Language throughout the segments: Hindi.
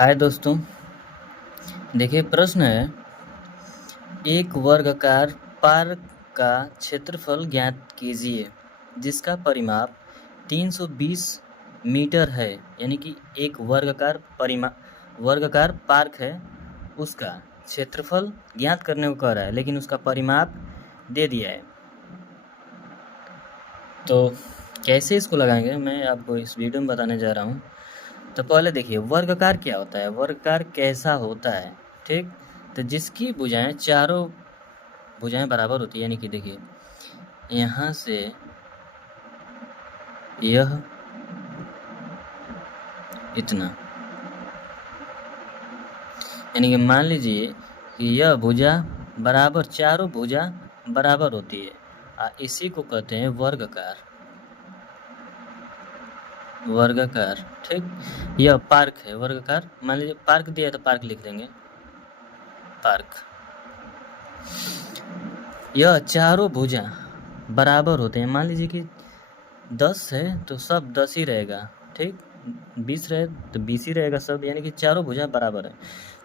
हाय दोस्तों। देखिए प्रश्न है, एक वर्गाकार पार्क का क्षेत्रफल ज्ञात कीजिए जिसका परिमाप 320 मीटर है। यानी कि एक वर्गाकार पार्क है, उसका क्षेत्रफल ज्ञात करने को कह रहा है, लेकिन उसका परिमाप दे दिया है। तो कैसे इसको लगाएंगे मैं आपको इस वीडियो में बताने जा रहा हूँ। तो पहले देखिए वर्गाकार क्या होता है, वर्गाकार कैसा होता है। ठीक, तो जिसकी भुजाएं चारों भुजाएं बराबर होती है। यानी कि देखिए यहाँ से यह इतना, यानी कि मान लीजिए कि यह भुजा बराबर, चारों भुजा बराबर होती है। इसी को कहते हैं वर्गाकार। वर्गाकार, ठीक। यह पार्क है, वर्गाकार। मान लीजिए पार्क दिया है तो पार्क लिख देंगे, पार्क। यह चारों भुजा बराबर होते हैं। मान लीजिए कि 10 है तो सब 10 ही रहेगा, ठीक। 20 रहे तो 20 ही रहेगा सब, यानी कि चारों भुजा बराबर है।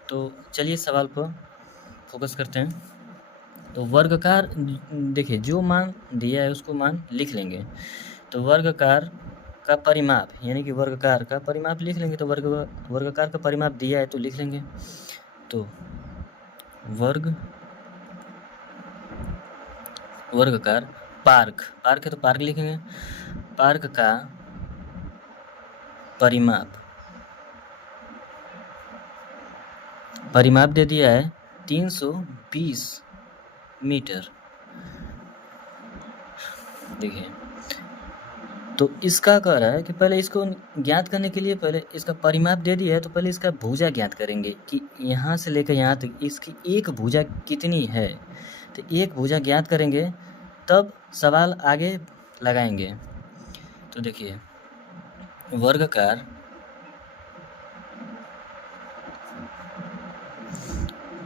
तो चलिए सवाल पर फोकस करते हैं। तो वर्गाकार देखिए जो मान दिया है उसको मान लिख लेंगे। तो वर्गाकार का परिमाप, यानी कि वर्गाकार का परिमाप लिख लेंगे। तो वर्गाकार का परिमाप दिया है तो लिख लेंगे। तो वर्गाकार पार्क है तो पार्क लिखेंगे। पार्क का परिमाप दे दिया है 320 मीटर। देखिए तो इसका कह रहा है कि पहले इसको ज्ञात करने के लिए पहले इसका परिमाप दे दिया है तो पहले इसका भुजा ज्ञात करेंगे कि यहाँ से लेकर यहाँ तक इसकी एक भुजा कितनी है। तो एक भुजा ज्ञात करेंगे तब सवाल आगे लगाएंगे। तो देखिए वर्गाकार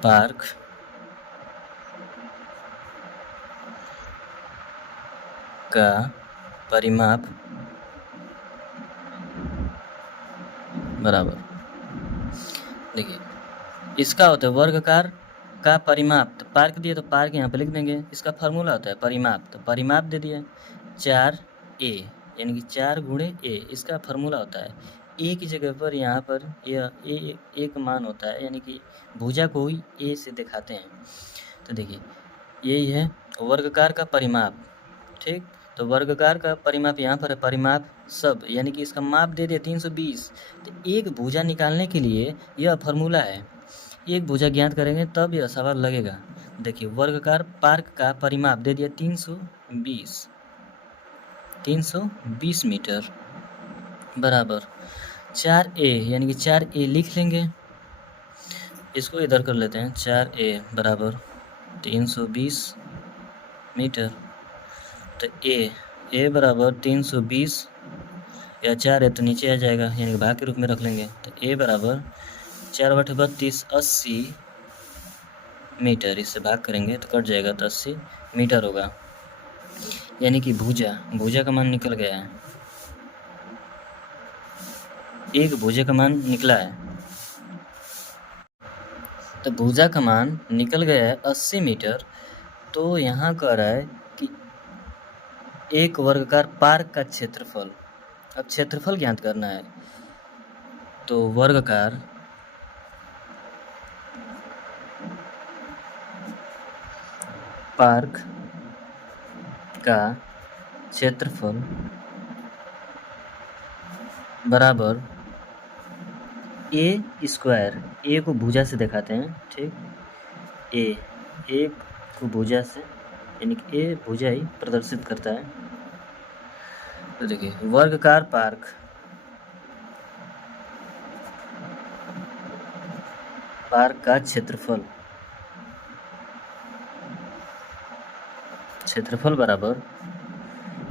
पार्क का परिमाप बराबर, देखिए इसका होता है वर्गाकार का परिमाप। तो पार्क दिए तो पार्क यहाँ पे लिख देंगे। इसका फार्मूला होता है परिमाप, तो परिमाप दे दिया 4a, यानी कि 4 गुणे a इसका फार्मूला होता है। a की जगह पर यहाँ पर यह एक मान होता है, यानी कि भुजा को ही a से दिखाते हैं। तो देखिए यही है वर्गाकार का परिमाप, ठीक। तो वर्गाकार का परिमाप यहाँ पर है, परिमाप सब, यानी कि इसका माप दे दिया 320। तो एक भुजा निकालने के लिए यह फार्मूला है, एक भुजा ज्ञात करेंगे तब यह सवाल लगेगा। देखिए वर्गाकार पार्क का परिमाप दे दिया 320 मीटर बराबर 4a, यानी कि 4a लिख लेंगे। इसको इधर कर लेते हैं। 4a बराबर 320 मीटर। तो a बराबर 320 या 4 है तो नीचे आ जाएगा, यानी कि भाग के रूप में रख लेंगे। तो a बराबर 4/32 80 मीटर। इससे भाग करेंगे तो कट जाएगा, तो 80 मीटर होगा। यानी कि भुजा का मान निकल गया है, एक भुजा का मान निकला है। तो भुजा का मान निकल गया है 80 मीटर। तो यहाँ कह रहा है कि एक वर्गाकार पार्क का क्षेत्रफल, अब क्षेत्रफल ज्ञात करना है। तो वर्गाकार पार्क का क्षेत्रफल बराबर a स्क्वायर, a को भुजा से दिखाते हैं, ठीक। a को भुजा से, यानी कि a भुजा ही प्रदर्शित करता है। तो देखिए वर्गाकार पार्क का क्षेत्रफल बराबर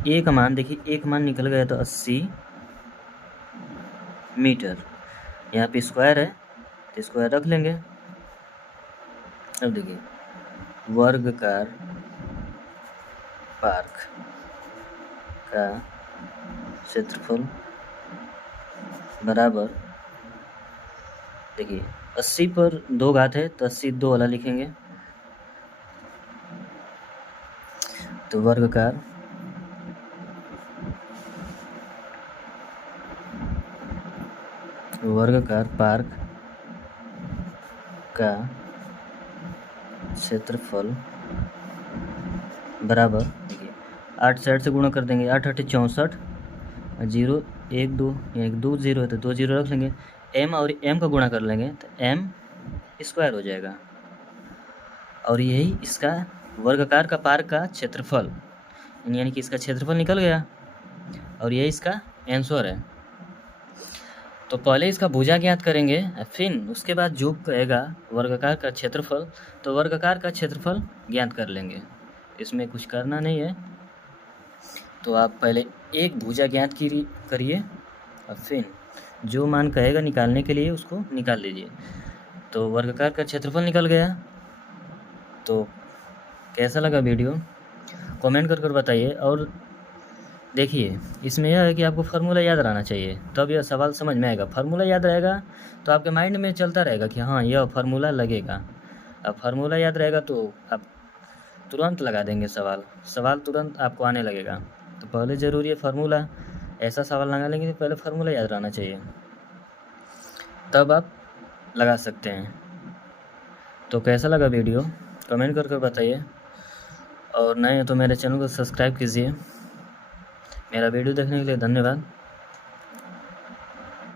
a का मान, देखिए एक मान निकल गया तो 80 मीटर। यहाँ पे स्क्वायर है तो स्क्वायर रख लेंगे। अब देखिए वर्गाकार पार्क का क्षेत्रफल बराबर देखिए 80 पर 2 घात है तो 80 2 वाला लिखेंगे, तो वर्गकार पार्क का क्षेत्रफल बराबर, देखिए 8 से 8 से गुणा कर देंगे, 8 8 64, 0 1 2 यानी 2 0 है तो 2 0 रख लेंगे, m और m का गुणा कर लेंगे तो m स्क्वायर हो जाएगा, और यही इसका वर्गाकार का पार्क का क्षेत्रफल, यानी कि इसका क्षेत्रफल निकल गया और यही इसका आंसर है। तो पहले इसका भुजा ज्ञात करेंगे, फिर उसके बाद जो कहेगा वर्गाकार का क्षेत्रफल, तो वर्गाकार का क्षेत्रफल ज्ञात कर लेंगे, इसमें कुछ करना नहीं है। तो आप पहले एक भुजा ज्ञात करिए और फिर जो मान कहेगा निकालने के लिए उसको निकाल लीजिए। तो वर्गाकार का क्षेत्रफल निकल गया। तो कैसा लगा वीडियो कमेंट कर बताइए, और देखिए इसमें यह है कि आपको फार्मूला याद रहना चाहिए, तब यह सवाल समझ में आएगा। फार्मूला याद रहेगा तो आपके माइंड में चलता रहेगा कि हाँ यह फार्मूला लगेगा। अब फार्मूला याद रहेगा तो आप तुरंत लगा देंगे सवाल तुरंत आपको आने लगेगा। तो पहले ज़रूरी है फार्मूला, ऐसा सवाल लगा लेंगे तो पहले फार्मूला याद रहना चाहिए, तब आप लगा सकते हैं। तो कैसा लगा वीडियो कमेंट कर बताइए, और नए हैं तो मेरे चैनल को सब्सक्राइब कीजिए। मेरा वीडियो देखने के लिए धन्यवाद।